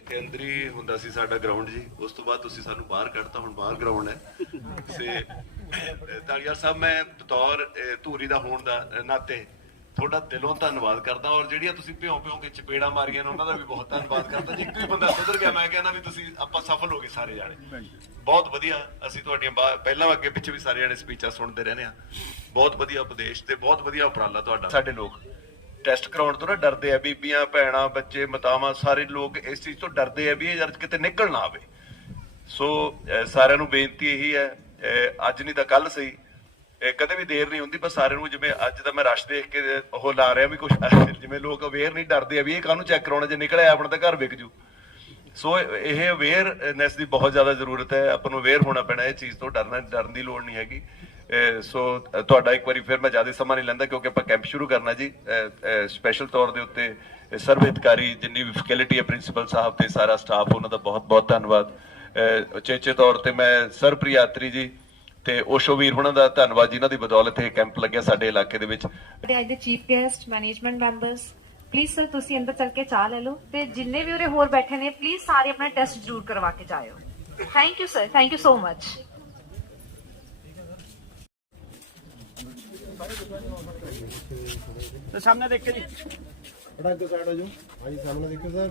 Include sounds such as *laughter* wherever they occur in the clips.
ਕੇਂਦਰੀ ਹੁੰਦਾ ਸੀ ਸਾਡਾ ਗਰਾਊਂਡ ਜੀ। ਉਸ ਤੋਂ ਬਾਅਦ ਤੁਸੀਂ ਸਾਨੂੰ ਬਾਹਰ ਕੱਢਤਾ, ਹੁਣ ਬਾਹਰ ਗਰਾਊਂਡ ਹੈ। ਸੇ ਤਾਂ ਯਾਰ ਸਾਹਿਬ ਮੈਂ ਬਤੌਰ ਧੂਰੀ ਦਾ ਹੋਣ ਦਾ ਨਾਤੇ ਤੁਹਾਡਾ ਦਿਲੋਂ ਧੰਨਵਾਦ ਕਰਦਾ ਔਰ ਜਿਹੜੀਆਂ ਤੁਸੀਂ ਭਿਉਂ ਭਿਉਂ ਕੇ ਚਪੇੜਾ ਮਾਰੀਆਂ ਨੇ ਉਹਨਾਂ ਦਾ ਵੀ ਬਹੁਤ ਧੰਨਵਾਦ ਕਰਦਾ। ਜੇ ਇੱਕ ਵੀ ਬੰਦਾ ਸੁਧਰ ਗਿਆ ਮੈਂ ਕਹਿੰਦਾ ਵੀ ਤੁਸੀਂ ਆਪਾਂ ਸਫਲ ਹੋ ਗਏ ਸਾਰੇ ਜਾਣੇ। ਬਹੁਤ ਵਧੀਆ ਅਸੀਂ ਤੁਹਾਡੀਆਂ ਪਹਿਲਾਂ ਅੱਗੇ ਪਿੱਛੇ ਵੀ ਸਾਰੇ ਜਾਣੇ ਸਪੀਚਾਂ ਸੁਣਦੇ ਰਹਿੰਦੇ ਆ ਬਹੁਤ ਵਧੀਆ ਉਪਦੇਸ਼ ਤੇ ਬਹੁਤ ਵਧੀਆ ਉਪਰਾਲਾ ਤੁਹਾਡਾ। ਸਾਡੇ ਲੋਕ ਟੈਸਟ ਕਰਾਉਣ ਤੋਂ ਨਾ ਡਰਦੇ ਆ ਬੀਬੀਆਂ ਭੈਣਾਂ ਬੱਚੇ ਮਾਤਾਵਾਂ ਸਾਰੇ ਲੋਕ ਇਸ ਚੀਜ਼ ਤੋਂ ਡਰਦੇ ਆ ਵੀ ਇਹ ਜਦ ਕਿਤੇ ਨਿਕਲ ਨਾ ਆਵੇ। ਸੋ ਸਾਰਿਆਂ ਨੂੰ ਬੇਨਤੀ ਇਹੀ ਹੈ ਅੱਜ ਨਹੀਂ ਤਾਂ ਕੱਲ ਸਹੀ। ਕਦੇ ਵੀ ਦੇਰ ਨਹੀਂ ਹੁੰਦੀ ਪਰ ਸਾਰਿਆਂ ਨੂੰ ਜਿਵੇਂ ਅੱਜ ਦਾ ਮੈਂ ਰਸ਼ ਦੇਖ ਕੇ ਉਹ ਲਾ ਰਿਹਾ ਵੀ ਕੁਝ *laughs* ਜਿਵੇਂ ਲੋਕ ਅਵੇਅਰ ਨਹੀਂ ਡਰਦੇ ਆ ਵੀ ਇਹ ਕਾਹਨੂੰ ਚੈੱਕ ਕਰਾਉਣਾ, ਜੇ ਨਿਕਲਿਆ ਆਪਣਾ ਤਾਂ ਘਰ ਵਿਕ ਜੂ। ਸੋ ਇਹ ਅਵੇਅਰਨੈਸ ਦੀ ਬਹੁਤ ਜ਼ਿਆਦਾ ਜ਼ਰੂਰਤ ਹੈ, ਆਪਾਂ ਨੂੰ ਅਵੇਅਰ ਹੋਣਾ ਪੈਣਾ, ਇਹ ਚੀਜ਼ ਤੋਂ ਡਰਨਾ, ਡਰਨ ਦੀ ਲੋੜ ਨਹੀਂ ਹੈਗੀ। ਸੋ ਤੁਹਾਡਾ ਇੱਕ ਵਾਰੀ ਫਿਰ ਮੈਂ ਜ਼ਿਆਦਾ ਸਮਾਂ ਨਹੀਂ ਲੈਂਦਾ ਕਿਉਂਕਿ ਆਪਾਂ ਕੈਂਪ ਸ਼ੁਰੂ ਕਰਨਾ ਜੀ। ਸਪੈਸ਼ਲ ਤੌਰ ਦੇ ਉੱਤੇ ਸਰਵ ਹਿਤਕਾਰੀ ਜਿੰਨੀ ਵੀ ਫੈਕਲਟੀ ਹੈ ਪ੍ਰਿੰਸੀਪਲ ਸਾਹਿਬ ਤੇ ਸਾਰਾ ਸਟਾਫ ਉਹਨਾਂ ਦਾ ਬਹੁਤ ਬਹੁਤ ਧੰਨਵਾਦ। ਅਹ, ਉਚੇਚੇ ਤੌਰ ਤੇ ਮੈਂ ਸਰਪ੍ਰਿਆਤਰੀ ਜੀ ਤੇ ਓਸ਼ੋ ਵੀਰ ਹੁਣਾਂ ਦਾ ਧੰਨਵਾਦ ਜਿਨ੍ਹਾਂ ਦੀ ਬਦੌਲਤ ਇਹ ਕੈਂਪ ਲੱਗਿਆ ਸਾਡੇ ਇਲਾਕੇ ਦੇ ਵਿੱਚ। ਤੇ ਅੱਜ ਦੇ chief guest management members please sir ਤੁਸੀਂ ਅੰਦਰ ਚੱਲ ਕੇ ਚਾਹ ਲੈ ਲਓ ਤੇ ਜਿੰਨੇ ਵੀ ਉਰੇ ਹੋਰ ਬੈਠੇ ਨੇ ਪਲੀਜ਼ ਸਾਰੇ ਆਪਣਾ ਟੈਸਟ ਜ਼ਰੂਰ ਕਰਵਾ ਕੇ ਜਾਇਓ। Thank you sir thank you so much ਤੇ ਸਾਹਮਣੇ ਦੇਖ ਕੇ ਜੀ। ਬੜਾ ਅੱਗੇ ਸਾਈਡ ਹੋ ਜਾਓ ਹਾਂਜੀ ਸਾਹਮਣੇ ਦੇਖੋ ਸਰ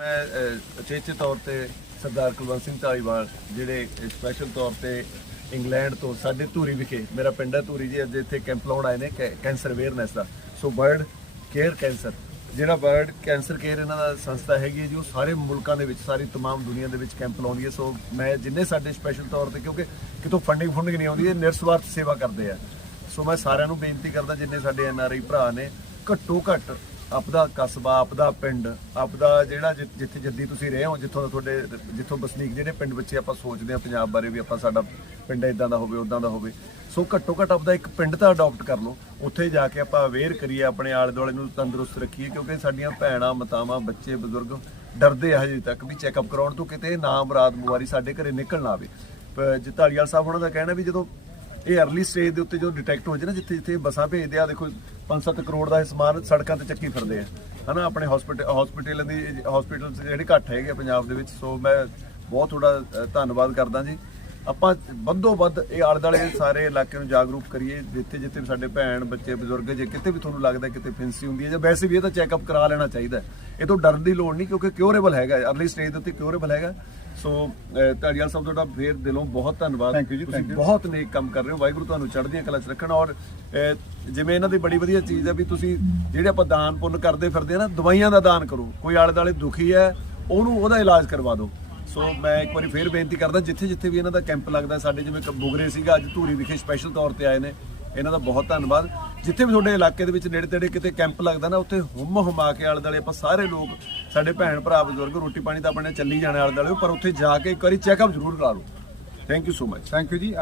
ਮੈਂ ਅਹ, ਉਚੇਚੇ ਤੌਰ ਤੇ ਸਰਦਾਰ ਕੁਲਵੰਤ ਸਿੰਘ ਧਾਲੀਵਾਲ ਜਿਹੜੇ ਸਪੈਸ਼ਲ ਤੌਰ ਤੇ ਇੰਗਲੈਂਡ ਤੋਂ ਸਾਡੇ ਧੂਰੀ ਵਿਖੇ ਮੇਰਾ ਪਿੰਡ ਹੈ ਧੂਰੀ ਜੀ ਅੱਜ ਇੱਥੇ ਕੈਂਪ ਲਾਉਣ ਆਏ ਨੇ ਕੈ- ਕੈਂਸਰ ਅਵੇਅਰਨੈਸ ਦਾ ਸੋ ਬਰਡ ਕੇਅਰ ਕੈਂਸਰ ਜਿਹੜਾ ਬਰਡ ਕੈਂਸਰ ਕੇਅਰ ਇਹਨਾਂ ਦਾ ਸੰਸਥਾ ਹੈਗੀ ਹੈ ਜੀ ਉਹ ਸਾਰੇ ਮੁਲਕਾਂ ਦੇ ਵਿੱਚ ਸਾਰੀ तमाम ਦੁਨੀਆ ਦੇ ਵਿੱਚ ਕੈਂਪ ਲਾਉਂਦੀ ਹੈ ਸੋ ਮੈਂ ਜਿੰਨੇ ਸਾਡੇ ਸਪੈਸ਼ਲ ਤੌਰ ਤੇ ਕਿਉਂਕਿ ਕਿਤੋਂ ਫੰਡਿੰਗ ਫੰਡਿੰਗ ਨਹੀਂ ਆਉਂਦੀ ਇਹ ਨਿਰਸਵਾਰਥ ਸੇਵਾ ਕਰਦੇ ਆ ਸੋ ਮੈਂ ਸਾਰਿਆਂ ਨੂੰ ਬੇਨਤੀ ਕਰਦਾ ਜਿੰਨੇ ਸਾਡੇ ਐਨਆਰਆਈ ਭਰਾ ਨੇ ਘੱਟੋ ਘੱਟ ਆਪਦਾ ਕਸਬਾ, ਆਪਦਾ ਪਿੰਡ, ਆਪਦਾ ਜਿਹੜਾ ਜਿ- ਜਿੱਥੇ ਜੱਦੀ ਤੁਸੀਂ ਰਹੇ ਹੋ, ਜਿੱਥੋਂ ਦਾ ਤੁਹਾਡੇ, ਜਿੱਥੋਂ ਵਸਨੀਕ ਜਿਹੜੇ ਪਿੰਡ ਬੱਚੇ ਆਪਾਂ ਸੋਚਦੇ ਆ ਪੰਜਾਬ ਬਾਰੇ ਵੀ ਆਪਾਂ ਸਾਡਾ ਪਿੰਡ ਇਦਾਂ ਦਾ ਹੋਵੇ ਉਦਾਂ ਦਾ ਹੋਵੇ। ਸੋ ਘੱਟੋ ਘੱਟ ਆਪਦਾ ਇੱਕ ਪਿੰਡ ਤਾਂ ਅਡਾਪਟ ਕਰ ਲਓ। ਉੱਥੇ ਜਾ ਕੇ ਆਪਾਂ ਅਵੇਅਰ ਕਰੀਏ, ਆਪਣੇ ਆਲੇ ਦੁਆਲੇ ਨੂੰ ਤੰਦਰੁਸਤ ਰੱਖੀਏ, ਕਿਉਂਕਿ ਸਾਡੀਆਂ ਭੈਣਾਂ, ਮਾਤਾਵਾਂ, ਬੱਚੇ, ਬਜ਼ੁਰਗ ਡਰਦੇ ਆ ਹਜੇ ਤੱਕ ਵੀ ਚੈੱਕਅਪ ਕਰਾਉਣ ਤੋਂ ਕਿਤੇ ਨਾ ਮੁਰਾਦ ਬਿਮਾਰੀ ਸਾਡੇ ਘਰੇ ਨਿਕਲ ਨਾ ਆਵੇ। ਪ- ਜਿ ਢਾਲੀਵਾਲ ਸਾਹਿਬ ਉਹਨਾਂ ਦਾ ਕਹਿਣਾ ਵੀ ਜਦੋਂ ਇਹ ਅਰਲੀ ਸਟੇਜ ਦੇ ਉੱਤੇ ਜਦੋਂ ਡਿਟੈਕਟ ਹੋ ਜੇ ਨਾ, ਜਿੱਥੇ ਜਿੱਥੇ ਬੱਸਾਂ ਭੇਜਦੇ ਆ, ਦੇਖੋ 5-7 ਕਰੋੜ ਦਾ ਇਹ ਸਮਾਨ ਸੜਕਾਂ ਤੇ ਚੱਕੀ ਫਿਰਦੇ ਆ। ਹਨਾ, ਆਪਣੇ ਹਸਪੀਟਲ ਹਸਪੀਟਲ ਦੀ ਹਸਪੀਟਲ ਜਿਹੜੇ ਘੱਟ ਹੈਗੇ ਆ ਪੰਜਾਬ ਦੇ ਵਿੱਚ, ਸੋ ਮੈਂ ਬਹੁਤ ਥੋੜਾ ਧੰਨਵਾਦ ਕਰਦਾ ਜੀ। ਆਪਾਂ ਵੱਧੋ ਵੱਧ ਇਹ ਆਲੇ ਦੁਆਲੇ ਸਾਰੇ ਇਲਾਕੇ ਨੂੰ ਜਾਗਰੂਕ ਕਰੀਏ ਜਿੱਥੇ ਜਿੱਥੇ ਸਾਡੇ ਭੈਣ, ਬੱਚੇ, ਬਜ਼ੁਰਗ ਜੇ ਕਿਤੇ ਵੀ ਤੁਹਾਨੂੰ ਲੱਗਦਾ ਕਿਤੇ ਫਿੰਸੀ ਹੁੰਦੀ ਹੈ, ਜਾਂ ਵੈਸੇ ਵੀ ਇਹ ਤਾਂ ਚੈੱਕਅਪ ਕਰਾ ਲੈਣਾ ਚਾਹੀਦਾ ਇਹ ਤੋਂ ਡਰਨ ਦੀ ਲੋੜ ਨਹੀਂ, ਕਿਉਂਕਿ ਕਿਉਰੇਬਲ ਹੈਗਾ ਅਰਲੀ ਸਟੇਜ ਦੇ ਉੱਤੇ ਕਿਉਰੇਬਲ ਹੈਗਾ। ਸੋ ਅਹ, ਧਾਲੀਵਾਲ ਸਾਹਿਬ ਤੁਹਾਡਾ ਫੇਰ ਦਿਲੋਂ ਬਹੁਤ ਧੰਨਵਾਦ। ਤੁਸੀਂ. ਬਹੁਤ ਨੇਕ ਕੰਮ ਕਰ ਰਹੇ ਹੋ। ਵਾਹਿਗੁਰੂ ਤੁਹਾਨੂੰ ਚੜ੍ਹਦੀਆਂ ਕਲਾ 'ਚ ਰੱਖਣ ਔਰ ਜਿਵੇਂ ਇਹਨਾਂ ਦੀ ਬੜੀ ਵਧੀਆ ਚੀਜ਼ ਹੈ ਵੀ ਤੁਸੀਂ ਜਿਹੜੇ ਆਪਾਂ ਦਾਨ ਪੁੰਨ ਕਰਦੇ ਫਿਰਦੇ ਆ ਨਾ ਦਵਾਈਆਂ ਦਾ ਦਾਨ ਕਰੋ। ਕੋਈ ਆਲੇ ਦੁਆਲੇ ਦੁਖੀ ਹੈ ਉਹਨੂੰ ਉਹਦਾ ਇਲਾਜ ਕਰਵਾ ਦਿਓ। ਸੋ ਮੈਂ ਇੱਕ ਵਾਰੀ ਫੇਰ ਬੇਨਤੀ ਕਰਦਾ ਜਿੱਥੇ ਜਿੱਥੇ ਵੀ ਇਹਨਾਂ ਦਾ ਕੈਂਪ ਲੱਗਦਾ ਸਾਡੇ ਜਿਵੇਂ ਬੁਗਰੇ ਸੀਗਾ ਅੱਜ ਧੂਰੀ ਵਿਖੇ ਸਪੈਸ਼ਲ ਤੌਰ ਤੇ ਆਏ ਨੇ। ਇਹਨਾਂ ਦਾ ਬਹੁਤ ਧੰਨਵਾਦ। ਜਿੱਥੇ ਵੀ ਤੁਹਾਡੇ ਇਲਾਕੇ ਦੇ ਵਿੱਚ ਨੇੜੇ ਤੇੜੇ ਕਿਤੇ ਕੈਂਪ ਲੱਗਦਾ ਨਾ, ਉੱਥੇ ਹੁੰਮ ਹੁਮਾ ਕੇ ਆਲੇ ਦੁਆਲੇ ਆਪਾਂ ਸਾਰੇ ਲੋਕ, ਸਾਡੇ ਭੈਣ ਭਰਾ, ਬਜ਼ੁਰਗ, ਰੋਟੀ ਪਾਣੀ ਤਾਂ ਆਪਣੇ ਚੱਲੀ ਜਾਣਾ ਆਲੇ ਦੁਆਲੇ, ਪਰ ਉੱਥੇ ਜਾ ਕੇ ਇੱਕ ਵਾਰੀ ਚੈੱਕਅਪ ਜ਼ਰੂਰ ਕਰਾ ਲਓ। Thank you so much thank you ਜੀ।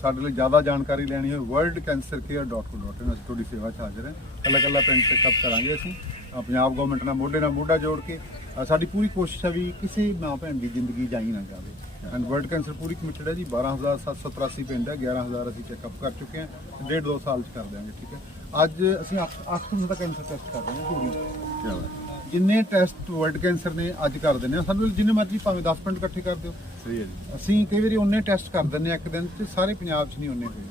ਸਾਡੇ ਲਈ ਜ਼ਿਆਦਾ ਜਾਣਕਾਰੀ ਲੈਣੀ ਹੋਵੇ worldcancercare.co.in ਅਸੀਂ ਤੁਹਾਡੀ ਸੇਵਾ 'ਚ ਹਾਜ਼ਰ ਹਾਂ। ਕੱਲਾ ਕੱਲਾ ਪਿੰਡ ਚੈੱਕਅਪ ਕਰਾਂਗੇ ਅਸੀਂ। ਪੰਜਾਬ ਗਵਰਨਮੈਂਟ ਨਾਲ ਮੋਢੇ ਨਾਲ ਮੋਢਾ ਜੋੜ ਕੇ। ਸਾਡੀ ਪੂਰੀ ਕੋਸ਼ਿਸ਼ ਹੈ ਵੀ ਕਿਸੇ ਮਾਂ ਭੈਣ ਦੀ ਜ਼ਿੰਦਗੀ ਜਾਈ ਨਾ ਜਾਵੇ। ਐਂਡ ਵਰਲਡ ਕੈਂਸਰ ਪੂਰੀ ਕਮਿਟਡ ਹੈ ਜੀ। 12783 ਪਿੰਡ ਹੈ। 11000 ਅਸੀਂ ਚੈੱਕਅਪ ਕਰ ਚੁੱਕੇ ਹਾਂ। ਡੇਢ ਦੋ ਸਾਲ ਚ ਕਰ ਦਿਆਂਗੇ ਠੀਕ ਹੈ। ਅੱਜ ਅਸੀਂ 800 ਦਾ ਕੈਂਸਰ ਟੈਸਟ ਕਰ ਰਹੇ ਹਾਂ ਪੂਰੀ। ਜਿੰਨੇ ਟੈਸਟ ਵਰਲਡ ਕੈਂਸਰ ਨੇ ਅੱਜ ਕਰ ਦਿੰਦੇ ਆ ਸਾਨੂੰ ਜਿੰਨੇ ਮਰਜ਼ੀ ਭਾਵੇਂ 10 ਮਿੰਟ ਇਕੱਠੇ ਕਰ ਦਿਓ। ਸਹੀ ਹੈ ਜੀ। ਅਸੀਂ ਕਈ ਵਾਰੀ ਉਹਨੇ ਟੈਸਟ ਕਰ ਦਿੰਦੇ ਆ ਇੱਕ ਦਿਨ ਤੇ ਸਾਰੇ ਪੰਜਾਬ 'ਚ ਨਹੀਂ ਉਹਨੇ ਹੋਏ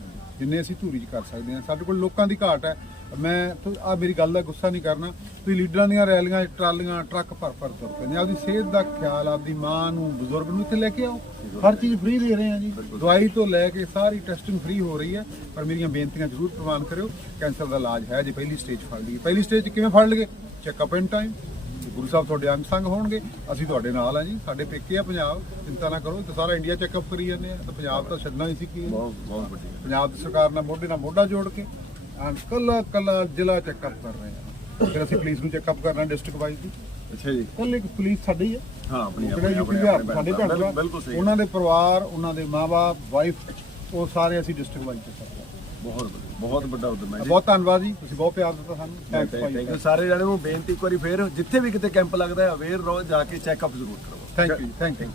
ਜਿੰਨੇ ਅਸੀਂ ਧੂਰੀ 'ਚ ਕਰ ਸਕਦੇ ਹਾਂ। ਸਾਡੇ ਕੋਲ ਲੋਕਾਂ ਦੀ ਘਾਟ ਹੈ। ਮੈਂ ਆ ਮੇਰੀ ਗੱਲ ਦਾ ਗੁੱਸਾ ਨਹੀਂ ਕਰਨਾ। ਤੁਸੀਂ ਲੀਡਰਾਂ ਦੀਆਂ ਰੈਲੀਆਂ, ਟਰਾਲੀਆਂ, ਟਰੱਕ ਭਰ ਭਰ ਤੁਰ ਪੈਂਦੇ ਆਪਦੀ ਸਿਹਤ ਦਾ ਖਿਆਲ, ਆਪਦੀ ਮਾਂ ਨੂੰ, ਬਜ਼ੁਰਗ ਨੂੰ ਇੱਥੇ ਲੈ ਕੇ ਆਓ। ਹਰ ਚੀਜ਼ ਫ੍ਰੀ ਦੇ ਰਹੇ ਹਾਂ ਜੀ। ਦਵਾਈ ਤੋਂ ਲੈ ਕੇ ਸਾਰੀ ਟੈਸਟਿੰਗ ਫ੍ਰੀ ਹੋ ਰਹੀ ਹੈ। ਪਰ ਮੇਰੀਆਂ ਬੇਨਤੀਆਂ ਜ਼ਰੂਰ ਪ੍ਰਵਾਨ ਕਰਿਓ। ਕੈਂਸਰ ਦਾ ਇਲਾਜ ਹੈ ਜੇ ਪਹਿਲੀ ਸਟੇਜ ਫੜ ਲਈਏ। ਪਹਿਲੀ ਸਟੇਜ ਕਿਵੇਂ ਫੜ ਲਈਏ? Checkup in time Guru Sahib ਤੁਹਾਡੇ ਅੰਗ ਸੰਗ ਹੋਣਗੇ। ਅਸੀਂ ਤੁਹਾਡੇ ਨਾਲ ਆ ਜੀ। ਸਾਡੇ ਪੇਕੇ ਆ ਪੰਜਾਬ। ਚਿੰਤਾ ਨਾ ਕਰੋ। ਤੇ ਸਾਰਾ ਇੰਡੀਆ ਚੈੱਕਅਪ ਕਰੀ ਜਾਂਦੇ ਆ। ਤਾਂ ਪੰਜਾਬ ਤਾਂ ਛੱਡਣਾ ਹੀ ਸੀ ਕੀ। ਬਹੁਤ ਬਹੁਤ ਵੱਡੀ ਪੰਜਾਬ ਦੀ ਸਰਕਾਰ ਨਾਲ ਮੋਢੇ ਨਾਲ ਮੋਢਾ ਜੋੜ ਕੇ ਕੱਲਾ ਕੱਲਾ ਜ਼ਿਲ੍ਹਾ ਚੈੱਕਅਪ ਕਰ ਰਹੇ ਆ। ਫਿਰ ਅਸੀਂ ਪੁਲਿਸ ਨੂੰ ਚੈੱਕਅਪ ਕਰਨਾ ਡਿਸਟ੍ਰਿਕਟ ਵਾਈਜ਼ ਦੀ ਅੱਛਾ ਜੀ। ਕੱਲੇ ਪੁਲਿਸ ਸਾਡੀ ਹੀ ਆ। ਹਾਂ ਆਪਣੀ ਆਪਣੀ ਸਾਡੇ ਭੈਣ ਬਿਲਕੁਲ- ਭਰਾ, ਬਿਲਕੁਲ ਸਹੀ ਉਹਨਾਂ ਦੇ ਪਰਿਵਾਰ ਉਹਨਾਂ ਦੇ ਮਾਪੇ ਵਾਈਫ ਉਹ ਸਾਰੇ ਅਸੀਂ ਡਿਸਟ੍ਰਿਕਟ ਵਾਈਜ਼ ਤੇ ਕਰਦੇ ਬਹੁਤ ਵਧੀਆ, ਬਹੁਤ ਵੱਡਾ ਉਦਮ ਹੈ ਹਾਂ ਜੀ। ਬਹੁਤ ਧੰਨਵਾਦ ਜੀ ਤੁਸੀਂ ਬਹੁਤ ਪਿਆਰ ਦਿੱਤਾ ਸਾਨੂੰ। Thanks thank Bhai. ਯੂ ਸਾਰੇ ਜਣਿਆਂ ਨੂੰ ਬੇਨਤੀ ਇੱਕ ਵਾਰੀ ਫੇਰ ਜਿੱਥੇ ਵੀ ਕਿਤੇ ਕੈਂਪ ਲੱਗਦਾ ਹੈ ਅਵੇਅਰ ਰਹੋ ਜਾ ਕੇ ਚੈੱਕਅਪ ਜ਼ਰੂਰ ਕਰਵਾਓ ਥੈਂਕ ਯੂ ਥੈਂਕ ਯੂ